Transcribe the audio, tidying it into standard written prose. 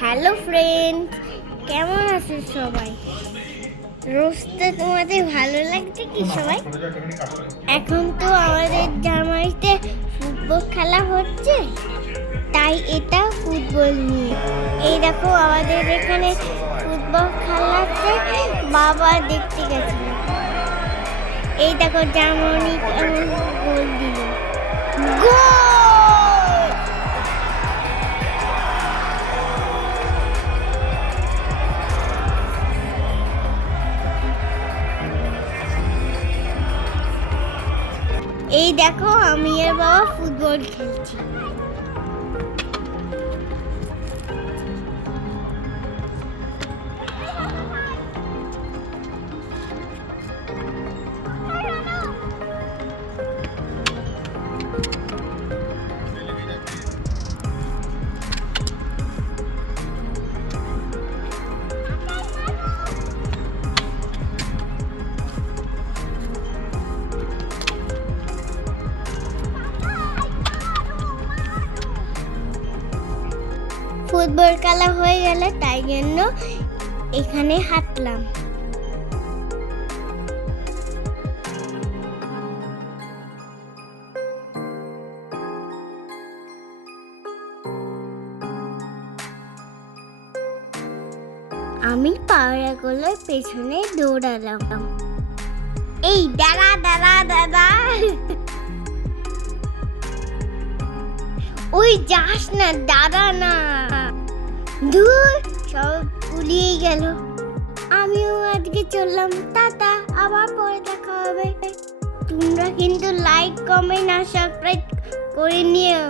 Hello friends, কেমন আছো সবাই? রোজটা তোমাদের ভালো লাগছে কি সবাই? এখন তো আমাদের জার্মানিতে ফুটবল খেলা হচ্ছে, তাই এটা ফুটবল নিয়ে। এই দেখো আমাদের এখানে ফুটবল খেলাতে বাবা দেখতে গেছিল। এই দেখো জার্মানি গোল দিল। গোল! এই দেখো আমি আর বাবা ফুটবল খেলছি। ফুটবল খেলা হয়ে গেল, তাই জন্য এখানে হাঁটলাম। আমি পায়রাগুলোর পেছনে দৌড়ালাম। এই দাঁড়া দাঁড়া দাদা, ওই যাস না, দাঁড়া না। ধুর, সব উড়িয়ে গেল। আমিও আজকে চললাম, টাটা, আবার পরে দেখা হবে। তোমরা কিন্তু লাইক, কমেন্ট আর সাবস্ক্রাইব করে নিও।